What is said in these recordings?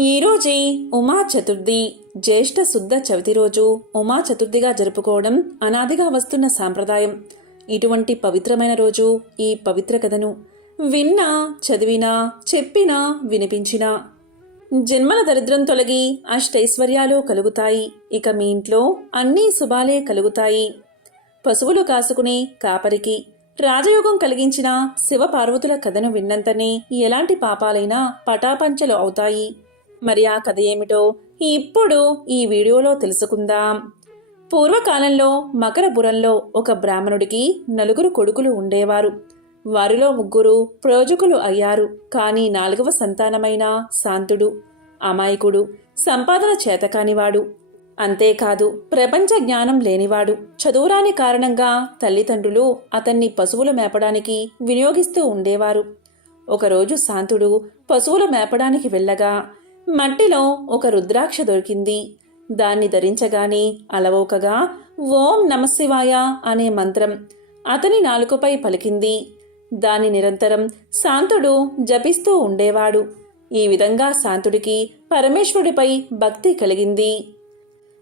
ఈరోజే ఉమా చతుర్థి జ్యేష్ఠ శుద్ధ చవితి రోజు ఉమా చతుర్థిగా జరుపుకోవడం అనాదిగా వస్తున్న సాంప్రదాయం. ఇటువంటి పవిత్రమైన రోజు ఈ పవిత్ర కథను విన్నా చదివినా చెప్పినా వినిపించినా జన్మల దరిద్రం తొలగి అష్టైశ్వర్యాలు కలుగుతాయి. ఇక మీ ఇంట్లో అన్నీ శుభాలే కలుగుతాయి. పశువులు కాసుకునే కాపరికి రాజయోగం కలిగించిన శివపార్వతుల కథను విన్నంతనే ఎలాంటి పాపాలైనా పటాపంచలు అవుతాయి. మరి ఆ కథ ఏమిటో ఇప్పుడు ఈ వీడియోలో తెలుసుకుందాం. పూర్వకాలంలో మకరపురంలో ఒక బ్రాహ్మణుడికి నలుగురు కొడుకులు ఉండేవారు. వారిలో ముగ్గురు ప్రయోజకులు అయ్యారు. కానీ నాలుగవ సంతానమైన శాంతుడు అమాయకుడు సంపాదన చేతకానివాడు అంతేకాదు ప్రపంచ జ్ఞానం లేనివాడు. చదువురాని కారణంగా తల్లిదండ్రులు అతన్ని పశువులు మేపడానికి వినియోగిస్తూ ఉండేవారు. ఒకరోజు శాంతుడు పశువులు మేపడానికి వెళ్ళగా మట్టిలో ఒక రుద్రాక్ష దొరికింది. దాన్ని ధరించగానే అలవోకగా ఓం నమశివాయ అనే మంత్రం అతని నాలుకపై పలికింది. దాని నిరంతరం శాంతుడు జపిస్తూ ఉండేవాడు. ఈ విధంగా శాంతుడికి పరమేశ్వరుడిపై భక్తి కలిగింది.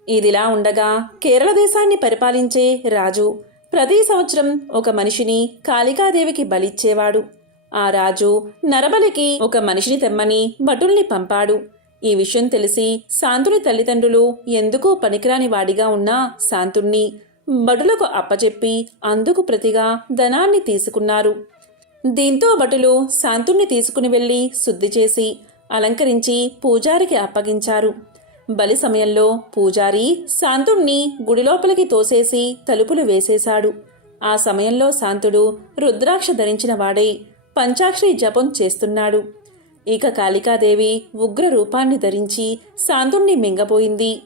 ఇదిలా ఉండగా కేరళ దేశాన్ని పరిపాలించే రాజు ప్రతి సంవత్సరం ఒక మనిషిని కాళికాదేవికి బలిచ్చేవాడు. ఆ రాజు నరబలికి ఒక మనిషిని తెమ్మని భటుల్ని పంపాడు. ఈ విషయం తెలిసి శాంతుని తల్లిదండ్రులు ఎందుకో పనికిరాని వాడిగా ఉన్న శాంతుణ్ణి భటులకు అప్పచెప్పి అందుకు ప్రతిగా ధనాన్ని తీసుకున్నారు. దీంతో భటులు శాంతుణ్ణి తీసుకుని వెళ్ళి శుద్ధి చేసి అలంకరించి పూజారికి అప్పగించారు. బలి సమయంలో పూజారి శాంతుణ్ణి గుడిలోపలికి తోసేసి తలుపులు వేసేశాడు. ఆ సమయంలో శాంతుడు రుద్రాక్ష ధరించిన వాడై పంచాక్షరి జపం చేస్తున్నాడు. ఇక కాళికాదేవి ఉగ్ర రూపాన్ని ధరించి శాంతుణ్ణి మింగపోయింది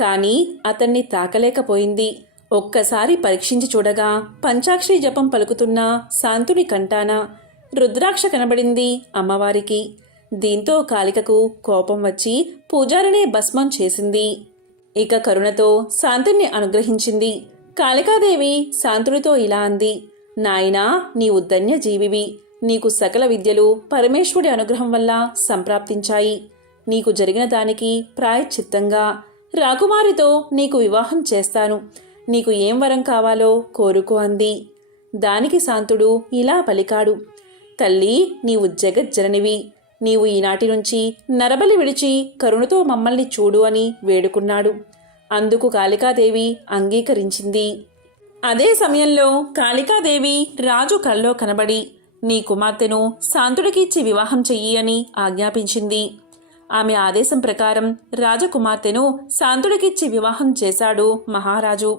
కానీ అతన్ని తాకలేకపోయింది. ఒక్కసారి పరీక్షించి చూడగా పంచాక్షరి జపం పలుకుతున్న శాంతుని కంటాన రుద్రాక్ష కనబడింది అమ్మవారికి. దీంతో కాళికకు కోపం వచ్చి పూజారినే భస్మం చేసింది. ఇక కరుణతో శాంతుణ్ణి అనుగ్రహించింది. కాళికాదేవి శాంతునితో ఇలా అంది నాయనా నీవు ధన్య జీవివి నీకు సకల విద్యలు పరమేశ్వరుడి అనుగ్రహం వల్ల సంప్రాప్తించాయి. నీకు జరిగిన దానికి ప్రాయశ్చిత్తంగా రాకుమారితో నీకు వివాహం చేస్తాను. నీకు ఏం వరం కావాలో కోరుకో అంది. దానికి శాంతుడు ఇలా పలికాడు. తల్లి నీవు జగజ్జననివి. నీవు ఈనాటి నుంచి నరబలి విడిచి కరుణతో మమ్మల్ని చూడు అని వేడుకున్నాడు. అందుకు కాళికాదేవి అంగీకరించింది. అదే సమయంలో కాళికాదేవి రాజు కల్లో కనబడి నీ కుమార్తెను శాంతుడికి ఇచ్చి వివాహం చెయ్యి అని ఆజ్ఞాపించింది. ఆమె ఆదేశం ప్రకారం రాజకుమార్తెను శాంతుడికిచ్చి వివాహం చేశాడు మహారాజు.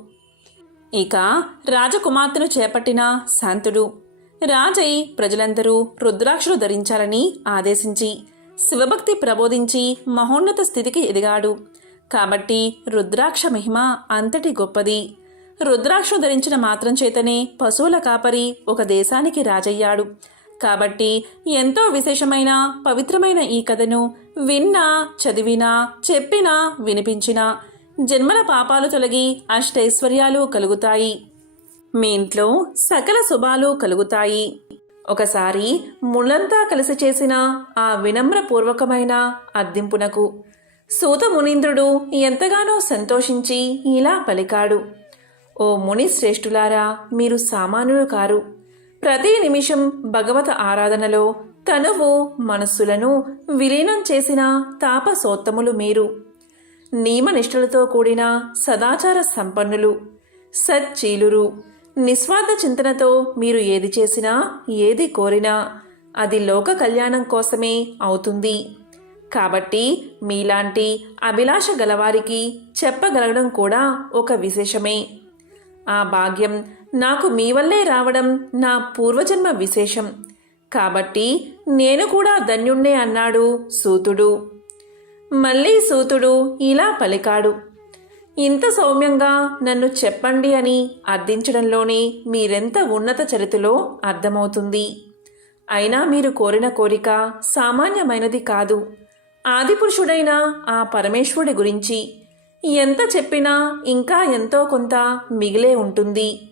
ఇక రాజకుమార్తెను చేపట్టిన శాంతుడు. రాజై ప్రజలందరూ రుద్రాక్షలు ధరించాలని ఆదేశించి శివభక్తి ప్రబోధించి మహోన్నత స్థితికి ఎదిగాడు. కాబట్టి రుద్రాక్ష మహిమ అంతటి గొప్పది. రుద్రాక్ష ధరించిన మాత్రం చేతనే పశువుల కాపరి ఒక దేశానికి రాజయ్యాడు. కాబట్టి ఎంతో విశేషమైన పవిత్రమైన ఈ కథను విన్నా చదివినా చెప్పినా వినిపించినా జన్మల పాపాలు తొలగి అష్టైశ్వర్యాలు కలుగుతాయి. మీ ఇంట్లో సకల శుభాలు కలుగుతాయి. ఒకసారి ముళ్ళంతా కలిసి చేసిన ఆ వినమ్రపూర్వకమైన అద్దింపునకు సూత మునీంద్రుడు ఎంతగానో సంతోషించి ఇలా పలికాడు. ఓ ముని శ్రేష్ఠులారా మీరు సామాన్యులు కారు. ప్రతి నిమిషం భగవత ఆరాధనలో తనువు మనస్సులను విలీనం చేసిన తాపసోత్తములు మీరు. నియమనిష్టలతో కూడిన సదాచార సంపన్నులు సచ్చీలురు. నిస్వార్థ చింతనతో మీరు ఏది చేసినా ఏది కోరినా అది లోక కళ్యాణం కోసమే అవుతుంది. కాబట్టి మీలాంటి అభిలాష గలవారికి చెప్పగలగడం కూడా ఒక విశేషమే. ఆ భాగ్యం నాకు మీ వల్లే రావడం నా పూర్వజన్మ విశేషం. కాబట్టి నేను కూడా ధన్యుణ్ణే అన్నాడు సూతుడు. మళ్ళీ సూతుడు ఇలా పలికాడు. ఇంత సౌమ్యంగా నన్ను చెప్పండి అని అర్థించడంలోనే మీరెంత ఉన్నత చరిత్రలో అర్థమవుతుంది. అయినా మీరు కోరిన కోరిక సామాన్యమైనది కాదు. ఆదిపురుషుడైన ఆ పరమేశ్వరుడి గురించి ఎంత చెప్పినా ఇంకా ఎంతో కొంత మిగిలే ఉంటుంది.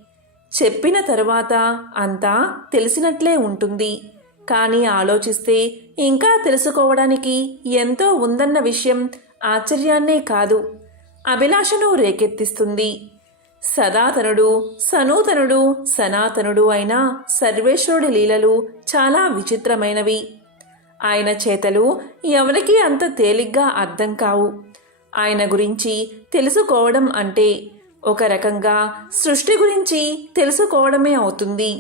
చెప్పిన తరువాత అంతా తెలిసినట్లే ఉంటుంది. కానీ ఆలోచిస్తే ఇంకా తెలుసుకోవడానికి ఎంతో ఉందన్న విషయం ఆశ్చర్యాన్నే కాదు. అభిలాషను రేకెత్తిస్తుంది. సదాతనుడు సనూతనుడు సనాతనుడు అయిన సర్వేశ్వరుడి లీలలు చాలా విచిత్రమైనవి. ఆయన చేతలు ఎవరికి అంత తేలిగ్గా అర్థం కావు. ఆయన గురించి తెలుసుకోవడం అంటే ఒక రకంగా సృష్టి గురించి తెలుసుకోవడమే అవుతుంది.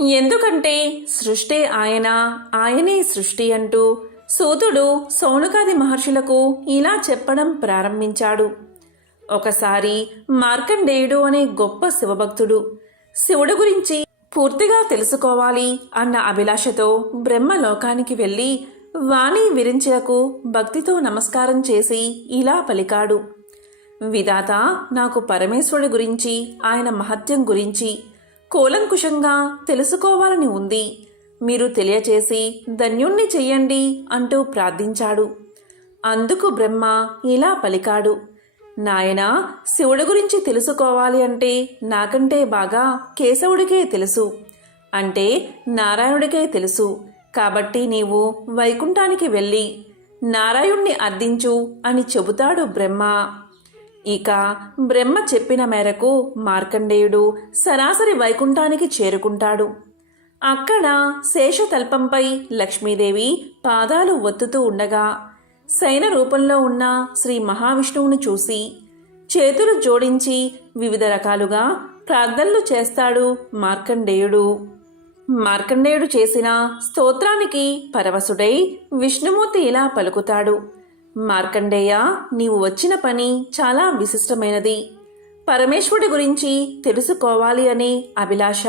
ఎందుకంటే సృష్టి ఆయన ఆయనే సృష్టి అంటూ సూతుడు సోనుకాది మహర్షులకు ఇలా చెప్పడం ప్రారంభించాడు. ఒకసారి మార్కండేయుడు అనే గొప్ప శివభక్తుడు శివుడు గురించి పూర్తిగా తెలుసుకోవాలి అన్న అభిలాషతో బ్రహ్మలోకానికి వెళ్ళి వాణి విరించకు భక్తితో నమస్కారం చేసి ఇలా పలికాడు. విధాత నాకు పరమేశ్వరుడి గురించి ఆయన మహత్యం గురించి కూలంకుషంగా తెలుసుకోవాలని ఉంది. మీరు తెలియచేసి ధన్యుణ్ణి చెయ్యండి అంటూ ప్రార్థించాడు. అందుకు బ్రహ్మ ఇలా పలికాడు. నాయనా శివుడి గురించి తెలుసుకోవాలి అంటే నాకంటే బాగా కేశవుడికే తెలుసు. అంటే నారాయణుడికే తెలుసు. కాబట్టి నీవు వైకుంఠానికి వెళ్ళి నారాయణ్ణి అర్థించు అని చెబుతాడు బ్రహ్మ. ఇక బ్రహ్మ చెప్పిన మేరకు మార్కండేయుడు సరాసరి వైకుంఠానికి చేరుకుంటాడు. అక్కడ శేషతల్పంపై లక్ష్మీదేవి పాదాలు ఒత్తుతూ ఉండగా శయన రూపంలో ఉన్న శ్రీ మహావిష్ణువును చూసి చేతులు జోడించి వివిధ రకాలుగా ప్రార్థనలు చేస్తాడు మార్కండేయుడు. మార్కండేయుడు చేసిన స్తోత్రానికి పరవశుడై విష్ణుమూర్తి ఇలా పలుకుతాడు. మార్కండేయ నీవు వచ్చిన పని చాలా విశిష్టమైనది. పరమేశ్వరుడి గురించి తెలుసుకోవాలి అనే అభిలాష.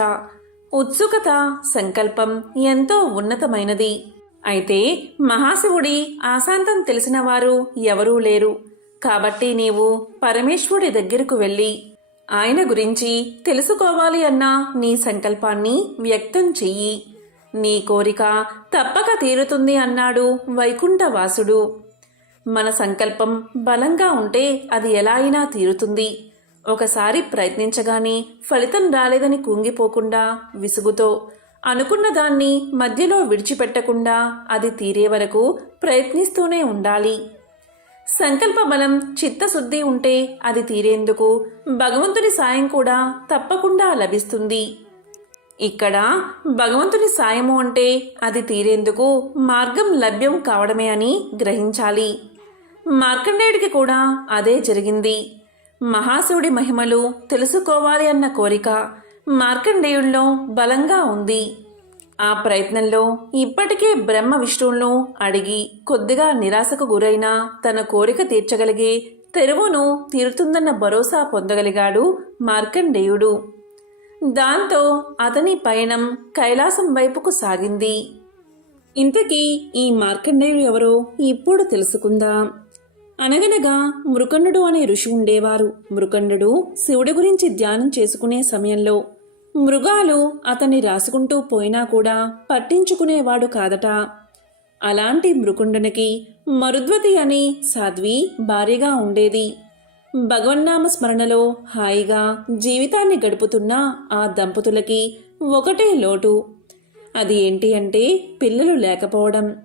ఉత్సుకత సంకల్పం ఎంతో ఉన్నతమైనది. అయితే మహాశివుడి ఆశాంతం తెలిసిన వారు ఎవరూ లేరు. కాబట్టి నీవు పరమేశ్వరుడి దగ్గరకు వెళ్ళి ఆయన గురించి తెలుసుకోవాలి అన్న నీ సంకల్పాన్ని వ్యక్తం చెయ్యి. నీ కోరిక తప్పక తీరుతుంది అన్నాడు వైకుంఠవాసుడు. మన సంకల్పం బలంగా ఉంటే అది ఎలా అయినా తీరుతుంది. ఒకసారి ప్రయత్నించగానే ఫలితం రాలేదని కుంగిపోకుండా విసుగుతో అనుకున్న దాన్ని మధ్యలో విడిచిపెట్టకుండా అది తీరే వరకు ప్రయత్నిస్తూనే ఉండాలి. సంకల్ప బలం చిత్తశుద్ధి ఉంటే అది తీరేందుకు భగవంతుని సాయం కూడా తప్పకుండా లభిస్తుంది. ఇక్కడ భగవంతుని సాయము అంటే అది తీరేందుకు మార్గం లభ్యం కావడమే అని గ్రహించాలి. మార్కండేయుడికి కూడా అదే జరిగింది. మహాశివుడి మహిమలు తెలుసుకోవాలి అన్న కోరిక మార్కండేయుల్లో బలంగా ఉంది. ఆ ప్రయత్నంలో ఇప్పటికే బ్రహ్మ విష్ణువులను అడిగి కొద్దిగా నిరాశకు గురైన తన కోరిక తీర్చగలిగే తెరువును తీరుతుందన్న భరోసా పొందగలిగాడు మార్కండేయుడు. దాంతో అతని పయనం కైలాసం వైపుకు సాగింది. ఇంతకీ ఈ మార్కండేయుడు ఎవరో ఇప్పుడు తెలుసుకుందాం. అనగనగా మృకండు అనే ఋషి ఉండేవారు. మృకండు శివుడి గురించి ధ్యానం చేసుకునే సమయంలో మృగాలు అతన్ని రాసుకుంటూ పోయినా కూడా పట్టించుకునేవాడు కాదట. అలాంటి మృకుండునికి మరుద్వతి అని సాధ్వి భార్యగా ఉండేది. భగవన్నామ స్మరణలో హాయిగా జీవితాన్ని గడుపుతున్న ఆ దంపతులకి ఒకటే లోటు. అది ఏంటి అంటే పిల్లలు లేకపోవడం.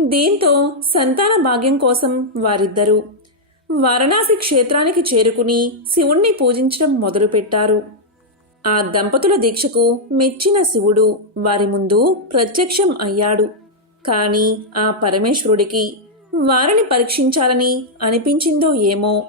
దీంతో సంతాన భాగ్యం కోసం వారిద్దరూ వారణాసి క్షేత్రానికి చేరుకుని శివుణ్ణి పూజించడం మొదలుపెట్టారు. ఆ దంపతుల దీక్షకు మెచ్చిన శివుడు వారి ముందు ప్రత్యక్షం అయ్యాడు. కాని ఆ పరమేశ్వరుడికి వారిని పరీక్షించాలని అనిపించిందో ఏమో.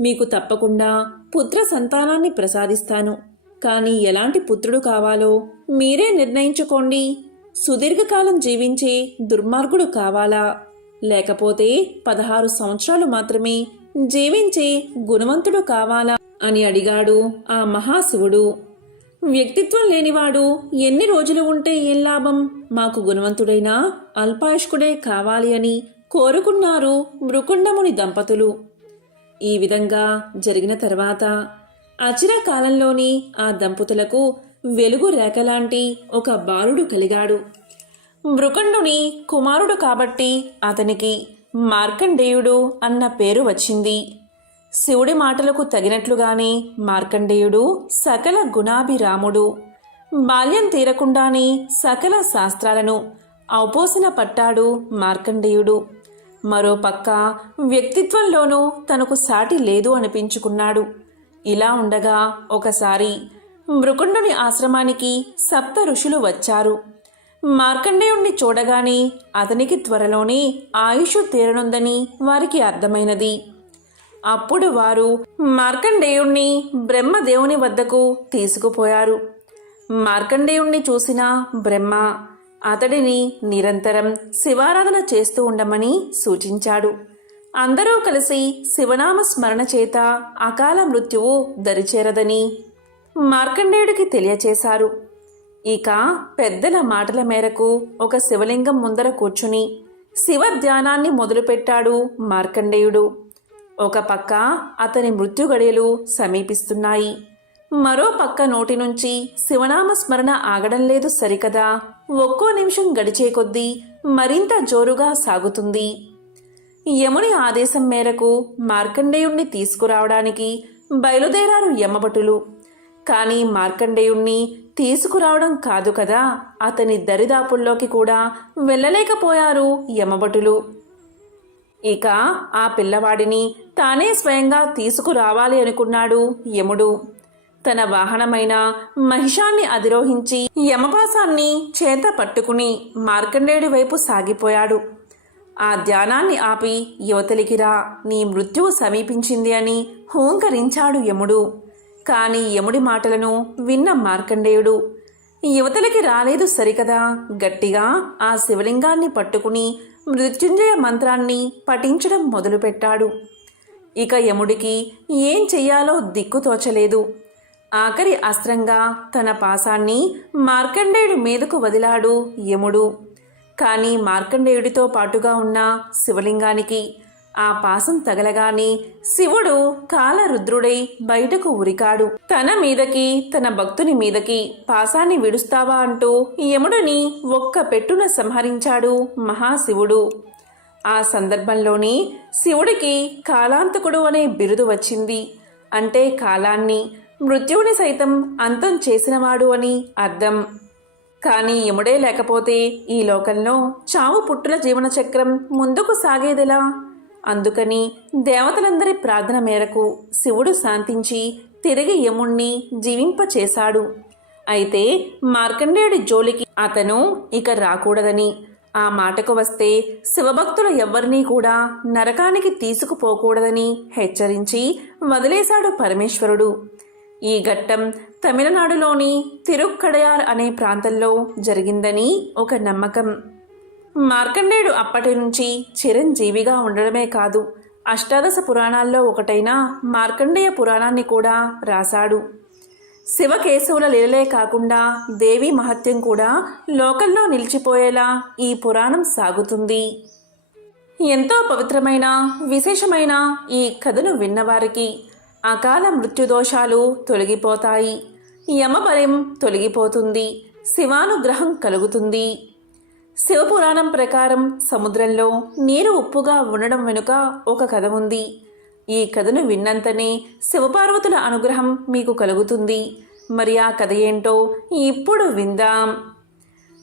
మీకు తప్పకుండా పుత్ర సంతానాన్ని ప్రసాదిస్తాను. కానీ ఎలాంటి పుత్రుడు కావాలో మీరే నిర్ణయించుకోండి. సుదీర్ఘకాలం జీవించే దుర్మార్గుడు కావాలా? లేకపోతే పదహారు సంవత్సరాలు మాత్రమే జీవించే గుణవంతుడు కావాలా? అని అడిగాడు ఆ మహాశివుడు. వ్యక్తిత్వం లేనివాడు ఎన్ని రోజులు ఉంటే ఏం లాభం? మాకు గుణవంతుడైనా అల్పాయుష్కుడే కావాలి అని కోరుకున్నారు మృకుండముని దంపతులు. ఈ విధంగా జరిగిన తర్వాత అచిర కాలంలోని ఆ దంపతులకు వెలుగు రేఖలాంటి ఒక బాలుడు కలిగాడు. మృకండుని కుమారుడు కాబట్టి అతనికి మార్కండేయుడు అన్న పేరు వచ్చింది. శివుడి మాటలకు తగినట్లుగానే మార్కండేయుడు సకల గుణాభిరాముడు. బాల్యం తీరకుండానే సకల శాస్త్రాలను అవపోసిన పట్టాడు మార్కండేయుడు. మరోపక్క వ్యక్తిత్వంలోనూ తనకు సాటి లేదు అనిపించుకున్నాడు. ఇలా ఉండగా ఒకసారి మృకుండుని ఆశ్రమానికి సప్త ఋషులు వచ్చారు. మార్కండేయుణ్ణి చూడగానే అతనికి త్వరలోనే ఆయుషు తీరనుందని వారికి అర్థమైనది. అప్పుడు వారు మార్కండేయుణ్ణి బ్రహ్మదేవుని వద్దకు తీసుకుపోయారు. మార్కండేయుణ్ణి చూసిన బ్రహ్మ అతడిని నిరంతరం శివారాధన చేస్తూ ఉండమని సూచించాడు. అందరూ కలిసి శివనామ స్మరణ చేత అకాల మృత్యువు దరిచేరదని మార్కండేయుడికి తెలియచేశారు. ఇక పెద్దల మాటల మేరకు ఒక శివలింగం ముందర కూర్చుని శివ ధ్యానాన్ని మొదలుపెట్టాడు మార్కండేయుడు. ఒక పక్క అతని మృత్యుగడియలు సమీపిస్తున్నాయి. మరో పక్క నోటి నుంచి శివనామ స్మరణ ఆగడం లేదు సరికదా. ఒక్కో నిమిషం గడిచే కొద్దీ మరింత జోరుగా సాగుతుంది. యముని ఆదేశం మేరకు మార్కండేయుణ్ణి తీసుకురావడానికి బయలుదేరారు యమభటులు. కానీ మార్కండేయుణ్ణి తీసుకురావడం కాదు కదా అతని దరిదాపుల్లోకి కూడా వెళ్ళలేకపోయారు యమభటులు. ఇక ఆ పిల్లవాడిని తానే స్వయంగా తీసుకురావాలి అనుకున్నాడు యముడు. తన వాహనమైన మహిషాన్ని అధిరోహించి యమపాసాన్ని చేత పట్టుకుని మార్కండేయుడి వైపు సాగిపోయాడు. ఆ ధ్యానాన్ని ఆపి యువతలికి రా నీ మృత్యువు సమీపించింది అని హూంకరించాడు యముడు. కాని యముడి మాటలను విన్న మార్కండేయుడు యువతలకి రాలేదు సరికదా గట్టిగా ఆ శివలింగాన్ని పట్టుకుని మృత్యుంజయ మంత్రాన్ని పఠించడం మొదలుపెట్టాడు. ఇక యముడికి ఏం చెయ్యాలో దిక్కు తోచలేదు. ఆఖరి అస్త్రంగా తన పాసాన్ని మార్కండేయుడి మీదకు వదిలాడు యముడు. కానీ మార్కండేయుడితో పాటుగా ఉన్న శివలింగానికి ఆ పాసం తగలగానే శివుడు కాలరుద్రుడై బయటకు ఉరికాడు. తన మీదకి తన భక్తుని మీదకి పాసాన్ని విడుస్తావా అంటూ యముడిని ఒక్క పెట్టున సంహరించాడు మహాశివుడు. ఆ సందర్భంలోనే శివుడికి కాలాంతకుడు అనే బిరుదు వచ్చింది. అంటే కాలాన్ని మృత్యువుని సైతం అంతం చేసినవాడు అని అర్థం. కానీ యముడే లేకపోతే ఈ లోకంలో చావు పుట్టుల జీవన చక్రం ముందుకు సాగేదెలా? అందుకని దేవతలందరి ప్రార్థన మేరకు శివుడు శాంతించి తిరిగి యముణ్ణి జీవింపచేశాడు. అయితే మార్కండేయుడి జోలికి అతను ఇక రాకూడదని. ఆ మాటకు వస్తే శివభక్తుల ఎవ్వరినీ కూడా నరకానికి తీసుకుపోకూడదని హెచ్చరించి వదిలేశాడు పరమేశ్వరుడు. ఈ ఘట్టం తమిళనాడులోని తిరుక్కడయార్ అనే ప్రాంతంలో జరిగిందని ఒక నమ్మకం. మార్కండేయుడు అప్పటి నుంచి చిరంజీవిగా ఉండడమే కాదు అష్టాదశ పురాణాల్లో ఒకటైన మార్కండేయ పురాణాన్ని కూడా రాశాడు. శివకేశవుల లీలలే కాకుండా దేవి మహత్యం కూడా లోకల్లో నిలిచిపోయేలా ఈ పురాణం సాగుతుంది. ఎంతో పవిత్రమైన విశేషమైన ఈ కథను విన్నవారికి అకాల మృత్యుదోషాలు తొలగిపోతాయి. యమబలం తొలగిపోతుంది. శివానుగ్రహం కలుగుతుంది. శివపురాణం ప్రకారం సముద్రంలో నీరు ఉప్పుగా ఉండడం వెనుక ఒక కథ ఉంది. ఈ కథను విన్నంతనే శివపార్వతుల అనుగ్రహం మీకు కలుగుతుంది. మరి ఆ కథ ఏంటో ఇప్పుడు విందాం.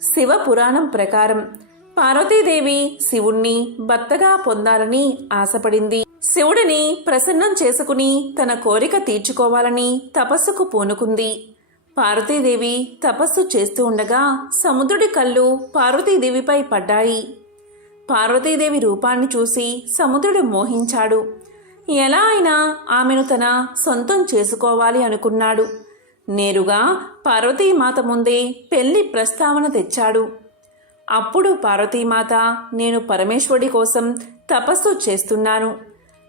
శివ పురాణం ప్రకారం పార్వతీదేవి శివుణ్ణి భర్తగా పొందాలని ఆశపడింది. శివుడిని ప్రసన్నం చేసుకుని తన కోరిక తీర్చుకోవాలని తపస్సుకు పూనుకుంది. పార్వతీదేవి తపస్సు చేస్తూ ఉండగా సముద్రుడి కళ్ళు పార్వతీదేవిపై పడ్డాయి. పార్వతీదేవి రూపాన్ని చూసి సముద్రుడు మోహించాడు. ఎలా అయినా ఆమెను తన సొంతం చేసుకోవాలి అనుకున్నాడు. నేరుగా పార్వతీమాత ముందే పెళ్ళి ప్రస్తావన తెచ్చాడు. అప్పుడు పార్వతీమాత నేను పరమేశ్వరుడి కోసం తపస్సు చేస్తున్నాను.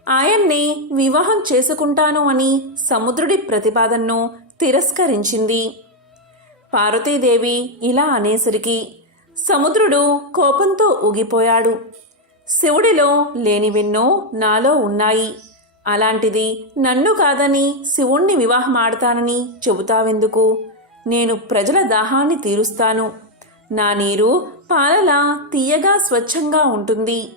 ఆయన్ని వివాహం చేసుకుంటాను అని సముద్రుడి ప్రతిపాదనను తిరస్కరించింది. పార్వతీదేవి ఇలా అనేసరికి సముద్రుడు కోపంతో ఊగిపోయాడు. శివుడిలో లేనివెన్నో నాలో ఉన్నాయి. అలాంటిది నన్ను కాదని శివుణ్ణి వివాహమాడతానని చెబుతావెందుకు? నేను ప్రజల దాహాన్ని తీరుస్తాను. నా నీరు పాలలా తీయగా స్వచ్ఛంగా ఉంటుంది.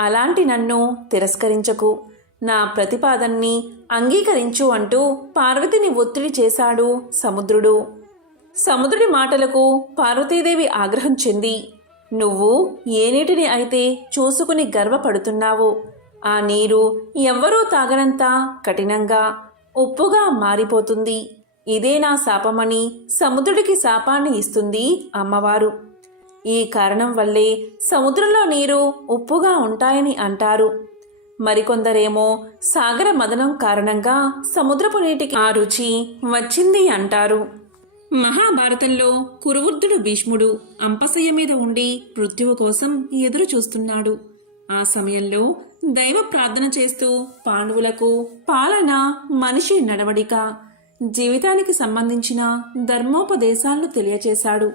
అలాంటి నన్ను తిరస్కరించకు. నా ప్రతిపాదన్ని అంగీకరించు అంటూ పార్వతిని ఒత్తిడి చేశాడు సముద్రుడు. సముద్రుడి మాటలకు పార్వతీదేవి ఆగ్రహం చెంది నువ్వు ఏ నీటిని అయితే చూసుకుని గర్వపడుతున్నావో ఆ నీరు ఎవ్వరూ తాగనంత కఠినంగా ఉప్పుగా మారిపోతుంది. ఇదే నా శాపమని సముద్రుడికి శాపాన్ని ఇస్తుంది అమ్మవారు. ఈ కారణం వల్లే సముద్రంలో నీరు ఉప్పుగా ఉంటాయని అంటారు. మరికొందరేమో సాగర మదనం కారణంగా సముద్రపు నీటికి ఆ రుచి వచ్చింది అంటారు. మహాభారతంలో కురువృద్ధుడు భీష్ముడు అంపశయ్య మీద ఉండి మృత్యువు కోసం ఎదురు చూస్తున్నాడు. ఆ సమయంలో దైవ ప్రార్థన చేస్తూ పాండవులకు పాలన మనిషి నడవడిక జీవితానికి సంబంధించిన ధర్మోపదేశాలను తెలియచేశాడు.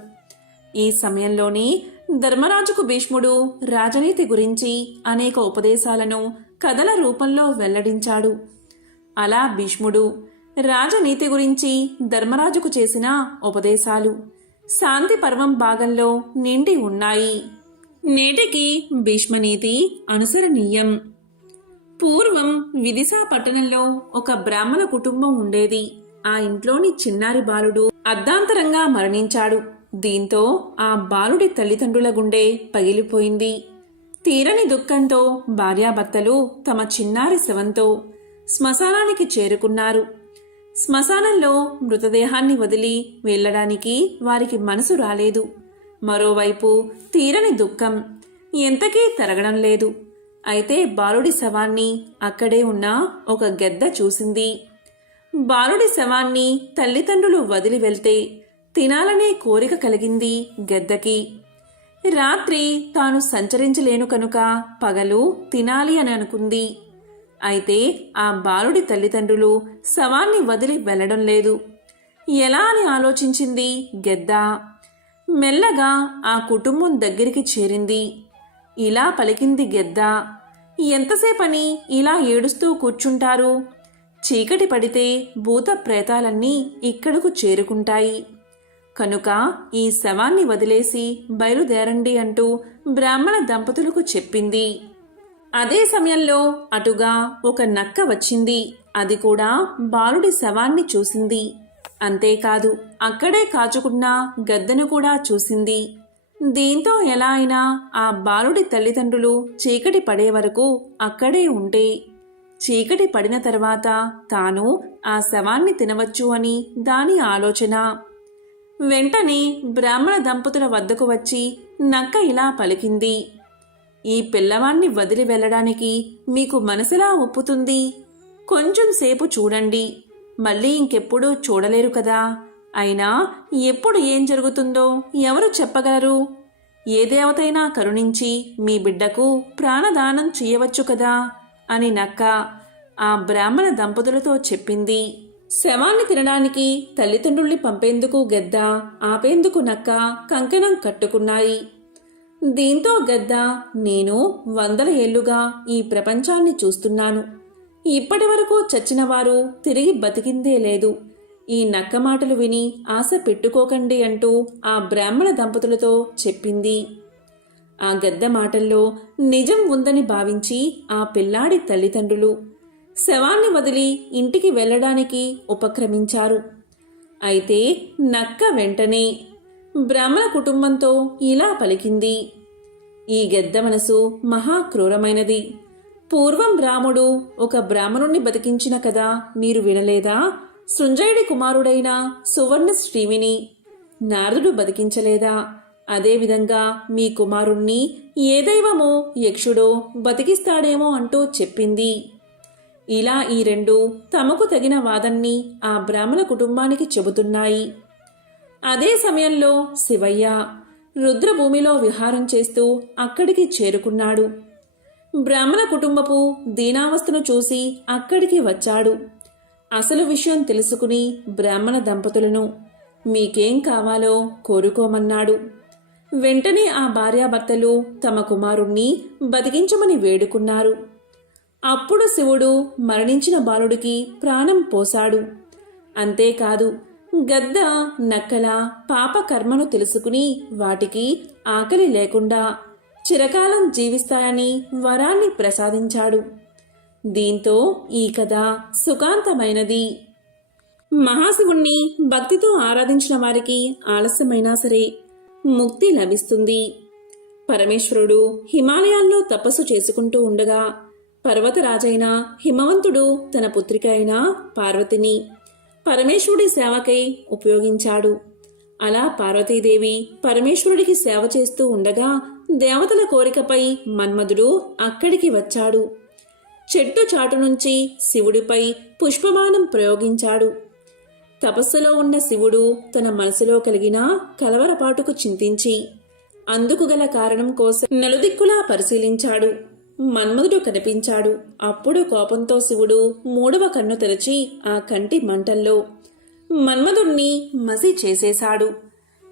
ఈ సమయంలోనే ధర్మరాజుకు భీష్ముడు రాజనీతి గురించి అనేక ఉపదేశాలను కథల రూపంలో వెల్లడించాడు. అలా భీష్ముడు రాజనీతి గురించి ధర్మరాజుకు చేసిన ఉపదేశాలు. శాంతి పర్వం భాగంలో నిండి ఉన్నాయి. నేటికి భీష్మనీతి అనుసరణీయం. పూర్వం విదిశా పట్టణంలో ఒక బ్రాహ్మణ కుటుంబం ఉండేది. ఆ ఇంట్లోని చిన్నారి బాలుడు అర్ధాంతరంగా మరణించాడు. దీంతో ఆ బాలుడి తల్లిదండ్రుల గుండె పగిలిపోయింది. తీరని దుఃఖంతో భార్యాభర్తలు తమ చిన్నారి శవంతో శ్మశానానికి చేరుకున్నారు. శ్మశానంలో మృతదేహాన్ని వదిలి వెళ్ళడానికి వారికి మనసు రాలేదు. మరోవైపు తీరని దుఃఖం ఎంతకీ తరగడం లేదు. అయితే బాలుడి శవాన్ని అక్కడే ఉన్న ఒక గెద్ద చూసింది. బాలుడి శవాన్ని తల్లిదండ్రులు వదిలి వెళ్తే తినాలనే కోరిక కలిగింది గెద్దకి. రాత్రి తాను సంచరించలేను కనుక పగలు తినాలి అని అనుకుంది. అయితే ఆ బాలుడి తల్లిదండ్రులు శవాన్ని వదిలి వెళ్ళడం లేదు. ఎలా అని ఆలోచించింది గెద్ద. మెల్లగా ఆ కుటుంబం దగ్గరికి చేరింది. ఇలా పలికింది గెద్ద. ఎంతసేపని ఇలా ఏడుస్తూ కూర్చుంటారు? చీకటి పడితే భూత ప్రేతాలన్నీ ఇక్కడకు చేరుకుంటాయి. కనుక ఈ శవాన్ని వదిలేసి బయలుదేరండి అంటూ బ్రాహ్మణ దంపతులకు చెప్పింది. అదే సమయంలో అటుగా ఒక నక్క వచ్చింది. అది కూడా బాలుడి శవాన్ని చూసింది. అంతేకాదు అక్కడే కాచుకున్న గద్దెను కూడా చూసింది. దీంతో ఎలా అయినా ఆ బాలుడి తల్లిదండ్రులు చీకటి పడే వరకు అక్కడే ఉంటే. చీకటి పడిన తర్వాత తాను ఆ శవాన్ని తినవచ్చు అని దాని ఆలోచన. వెంటనే బ్రాహ్మణ దంపతుల వద్దకు వచ్చి నక్క ఇలా పలికింది. ఈ పిల్లవాణ్ణి వదిలి వెళ్ళడానికి మీకు మనసులా ఒప్పుతుంది? కొంచెం సేపు చూడండి. మళ్ళీ ఇంకెప్పుడూ చూడలేరు కదా. అయినా ఎప్పుడు ఏం జరుగుతుందో ఎవరు చెప్పగలరు? ఏ దేవతైనా కరుణించి మీ బిడ్డకు ప్రాణదానం చేయవచ్చు కదా అని నక్క ఆ బ్రాహ్మణ దంపతులతో చెప్పింది. శవాన్ని తినడానికి తల్లిదండ్రుల్ని పంపేందుకు గద్ద ఆపేందుకు నక్క కంకణం కట్టుకున్నాయి. దీంతో గద్ద నేను వందల ఏళ్ళుగా ఈ ప్రపంచాన్ని చూస్తున్నాను. ఇప్పటి వరకు చచ్చిన వారు తిరిగి బతికిందే లేదు. ఈ నక్క మాటలు విని ఆశ పెట్టుకోకండి అంటూ ఆ బ్రాహ్మణ దంపతులతో చెప్పింది. ఆ గద్ద మాటల్లో నిజం ఉందని భావించి ఆ పిల్లాడి తల్లిదండ్రులు శవాన్ని వదిలి ఇంటికి వెళ్ళడానికి ఉపక్రమించారు. అయితే నక్క వెంటనే బ్రాహ్మణ కుటుంబంతో ఇలా పలికింది. ఈ గెద్ద మనసు మహా క్రూరమైనది పూర్వం రాముడు ఒక బ్రాహ్మణుణ్ణి బతికించిన కదా మీరు వినలేదా? సృంజయుడి కుమారుడైన సువర్ణ శ్రీవిని నారదుడు బతికించలేదా? అదేవిధంగా మీ కుమారుణ్ణి ఏ దైవమో యక్షుడో బతికిస్తాడేమో అంటూ చెప్పింది. ఇలా ఈ రెండు తమకు తగిన వాదన్ని ఆ బ్రాహ్మణ కుటుంబానికి చెబుతున్నాయి. అదే సమయంలో శివయ్య రుద్రభూమిలో విహారం చేస్తూ అక్కడికి చేరుకున్నాడు. బ్రాహ్మణ కుటుంబపు దీనావస్థను చూసి అక్కడికి వచ్చాడు. అసలు విషయం తెలుసుకుని బ్రాహ్మణ దంపతులను మీకేం కావాలో కోరుకోమన్నాడు. వెంటనే ఆ భార్యాభర్తలు తమ కుమారుణ్ణి బతికించమని వేడుకున్నారు. అప్పుడు శివుడు మరణించిన బాలుడికి ప్రాణం పోశాడు. అంతేకాదు గద్ద నక్కల పాపకర్మను తెలుసుకుని వాటికి ఆకలి లేకుండా చిరకాలం జీవిస్తాయని వరాన్ని ప్రసాదించాడు. దీంతో ఈ కథ సుఖాంతమైనది. మహాశివుణ్ణి భక్తితో ఆరాధించిన వారికి ఆలస్యమైనా సరే ముక్తి లభిస్తుంది. పరమేశ్వరుడు హిమాలయాల్లో తపస్సు చేసుకుంటూ ఉండగా పర్వతరాజైన హిమవంతుడు తన పుత్రిక అయిన పార్వతిని పరమేశ్వరుడి సేవకై ఉపయోగించాడు. అలా పార్వతీదేవి పరమేశ్వరుడికి సేవ చేస్తూ ఉండగా దేవతల కోరికపై మన్మధుడు అక్కడికి వచ్చాడు. చెట్టు చాటు నుంచి శివుడిపై పుష్పమానం ప్రయోగించాడు. తపస్సులో ఉన్న శివుడు తన మనసులో కలిగిన కలవరపాటుకు చింతించి అందుకు గల కారణం కోసం నలుదిక్కులా పరిశీలించాడు. మన్మధుడు కనిపించాడు. అప్పుడు కోపంతో శివుడు మూడవ కన్ను తెరిచి ఆ కంటి మంటల్లో మన్మధుణ్ణి మసి చేసేశాడు.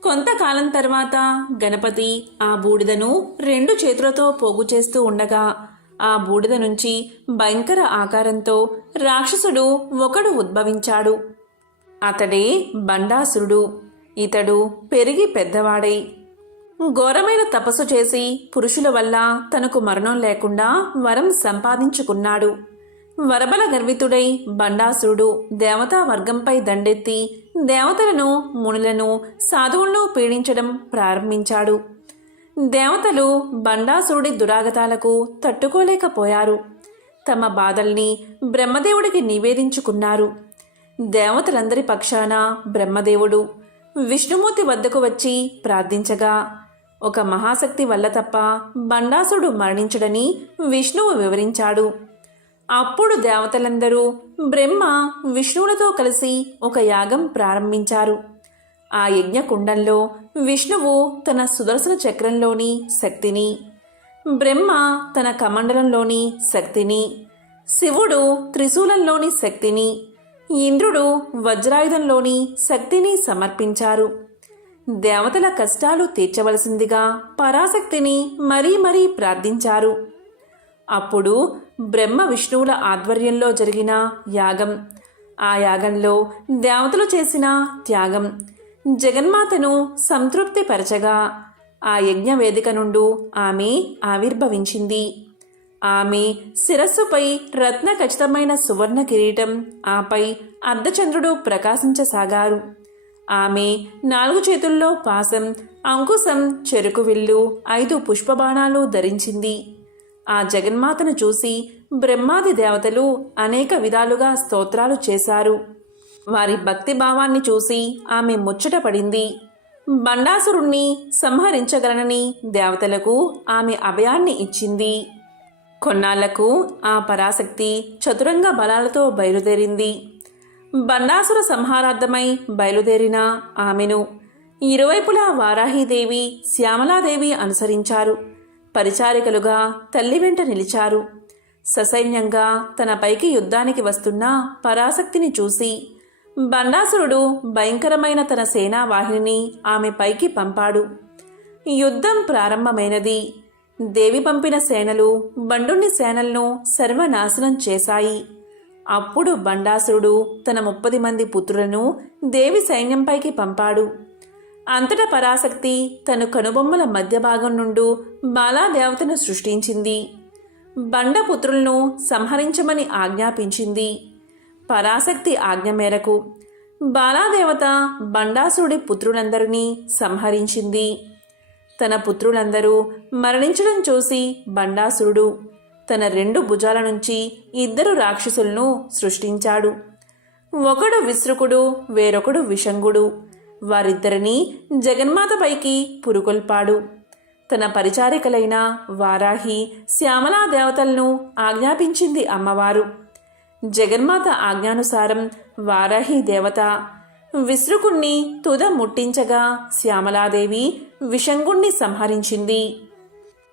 కొంతకాలం తర్వాత గణపతి ఆ బూడిదను రెండు చేతులతో పోగు చేస్తూ ఉండగా ఆ బూడిద నుంచి భయంకర ఆకారంతో రాక్షసుడు ఒకడు ఉద్భవించాడు. అతడే బండాసురుడు. ఇతడు పెరిగి పెద్దవాడై ఘోరమైన తపస్సు చేసి పురుషుల వల్ల తనకు మరణం లేకుండా వరం సంపాదించుకున్నాడు. వరబల గర్వితుడై బండాసురుడు దేవతా వర్గంపై దండెత్తి దేవతలను మునులను సాధువులను పీడించడం ప్రారంభించాడు. దేవతలు బండాసురుడి దురాగతాలకు తట్టుకోలేకపోయారు. తమ బాధల్ని బ్రహ్మదేవుడికి నివేదించుకున్నారు. దేవతలందరి పక్షాన బ్రహ్మదేవుడు విష్ణుమూర్తి వద్దకు వచ్చి ప్రార్థించగా ఒక మహాశక్తి వల్ల తప్ప బండాసుడు మరణించడని విష్ణువు వివరించాడు. అప్పుడు దేవతలందరూ బ్రహ్మ విష్ణువులతో కలిసి ఒక యాగం ప్రారంభించారు. ఆ యజ్ఞకుండంలో విష్ణువు తన సుదర్శన చక్రంలోని శక్తిని బ్రహ్మ తన కమండలంలోని శక్తిని శివుడు త్రిశూలంలోని శక్తిని ఇంద్రుడు వజ్రాయుధంలోని శక్తిని సమర్పించారు. దేవతల కష్టాలు తీర్చవలసిందిగా పరాశక్తిని మరీ మరీ ప్రార్థించారు. అప్పుడు బ్రహ్మ విష్ణువుల ఆధ్వర్యంలో జరిగిన యాగం. ఆ యాగంలో దేవతలు చేసిన త్యాగం. జగన్మాతను సంతృప్తిపరచగా ఆ యజ్ఞ వేదిక నుండి ఆమె ఆవిర్భవించింది. ఆమె శిరస్సుపై రత్న ఖచ్చితమైన సువర్ణ కిరీటం ఆపై అర్ధచంద్రుడు ప్రకాశించసాగారు. ఆమె నాలుగు చేతుల్లో పాసం అంకుశం చెరుకు విల్లు ఐదు పుష్పబాణాలు ధరించింది. ఆ జగన్మాతను చూసి బ్రహ్మాది దేవతలు అనేక విధాలుగా స్తోత్రాలు చేశారు. వారి భక్తి భావాన్ని చూసి ఆమె ముచ్చటపడింది బండాసురుణ్ణి సంహరించగలనని దేవతలకు ఆమె అభయాన్ని ఇచ్చింది. కొన్నాళ్ళకు ఆ పరాశక్తి చతురంగ బలాలతో బయలుదేరింది. బండాసుర సంహారార్థమై బయలుదేరిన ఆమెను. ఇరువైపులా వారాహీదేవి శ్యామలాదేవి అనుసరించారు. పరిచారికలుగా తల్లి వెంట నిలిచారు. ససైన్యంగా తన పైకి యుద్ధానికి వస్తున్న పరాశక్తిని చూసి బండాసురుడు భయంకరమైన తన సేనా వాహినిని ఆమె పైకి పంపాడు. యుద్ధం ప్రారంభమైనది. దేవి పంపిన సేనలు బండుని సేనలను సర్వనాశనం చేశాయి. అప్పుడు బండాసురుడు తన ముప్పది మంది పుత్రులను దేవి సైన్యంపైకి పంపాడు. అంతటా పరాశక్తి తన కనుబొమ్మల మధ్య భాగం నుండి బాలాదేవతను సృష్టించింది. బండపుత్రులను సంహరించమని ఆజ్ఞాపించింది. పరాశక్తి ఆజ్ఞ మేరకు బాలాదేవత బండాసురుడి పుత్రులందరినీ సంహరించింది. తన పుత్రులందరూ మరణించడం చూసి బండాసురుడు తన రెండు భుజాల నుంచి ఇద్దరు రాక్షసులను సృష్టించాడు. ఒకడు విశ్రుకుడు వేరొకడు విషంగుడు. వారిద్దరినీ జగన్మాతపైకి పురుకొల్పాడు తన పరిచారికలైన వారాహి శ్యామలా దేవతలను ఆజ్ఞాపించింది అమ్మవారు. జగన్మాత ఆజ్ఞానుసారం వారాహి దేవత విశ్రుకుణ్ణి తుద ముట్టించగా శ్యామలాదేవి విషంగుణ్ణి సంహరించింది.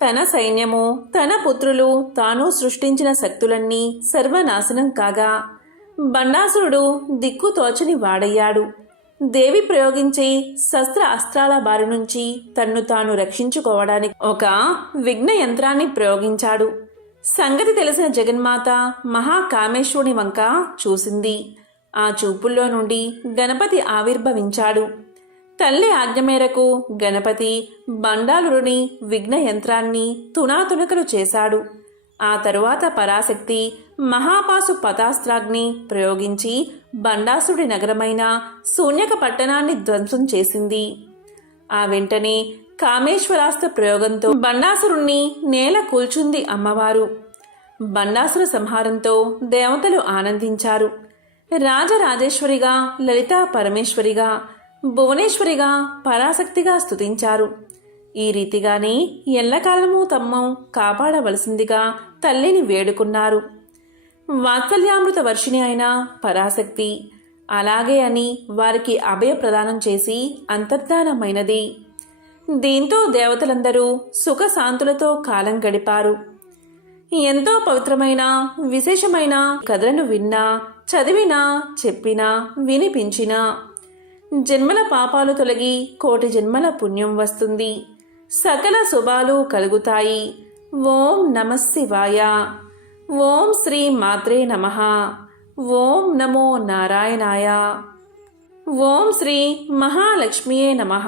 తన సైన్యము తన పుత్రులు తాను సృష్టించిన శక్తులన్నీ సర్వనాశనం కాగా బండాసురుడు దిక్కు తోచని వాడయ్యాడు. దేవి ప్రయోగించే శస్త్ర అస్త్రాల బారి నుంచి తన్ను తాను రక్షించుకోవడానికి ఒక విఘ్న యంత్రాన్ని ప్రయోగించాడు. సంగతి తెలిసిన జగన్మాత మహాకామేశ్వరుని వంక చూసింది. ఆ చూపుల్లో నుండి గణపతి ఆవిర్భవించాడు. తల్లి ఆజ్ఞ మేరకు గణపతి బండాలురుని విఘ్న యంత్రాన్ని తునాతునకలు చేశాడు. ఆ తరువాత పరాశక్తి మహాపాసు పతాస్త్రాగ్ని ప్రయోగించి బండాసుడి నగరమైన శూన్యక పట్టణాన్ని ధ్వంసం చేసింది. ఆ వెంటనే కామేశ్వరాస్త్ర ప్రయోగంతో బండాసురుణ్ణి నేల కూల్చుంది అమ్మవారు. బండాసుర సంహారంతో దేవతలు ఆనందించారు. రాజరాజేశ్వరిగా లలితా పరమేశ్వరిగా భువనేశ్వరిగా పరాశక్తిగా స్తుతించారు. ఈ రీతిగానే ఎల్లకాలము తమ్మం కాపాడవలసిందిగా తల్లిని వేడుకున్నారు. వాత్సల్యామృత వర్షిణి అయిన పరాశక్తి అలాగే అని వారికి అభయ ప్రదానం చేసి అంతర్ధానమైనది. దీంతో దేవతలందరూ సుఖశాంతులతో కాలం గడిపారు. ఎంతో పవిత్రమైన విశేషమైన కథలను విన్నా చదివినా చెప్పినా వినిపించినా జన్మల పాపాలు తొలగి కోటి జన్మల పుణ్యం వస్తుంది. సకల శుభాలు కలుగుతాయి. ఓం నమ శివాయ. ఓం శ్రీ మాత్రే నమ. ఓం నమో నారాయణాయ. ఓం శ్రీ మహాలక్ష్మియే నమః.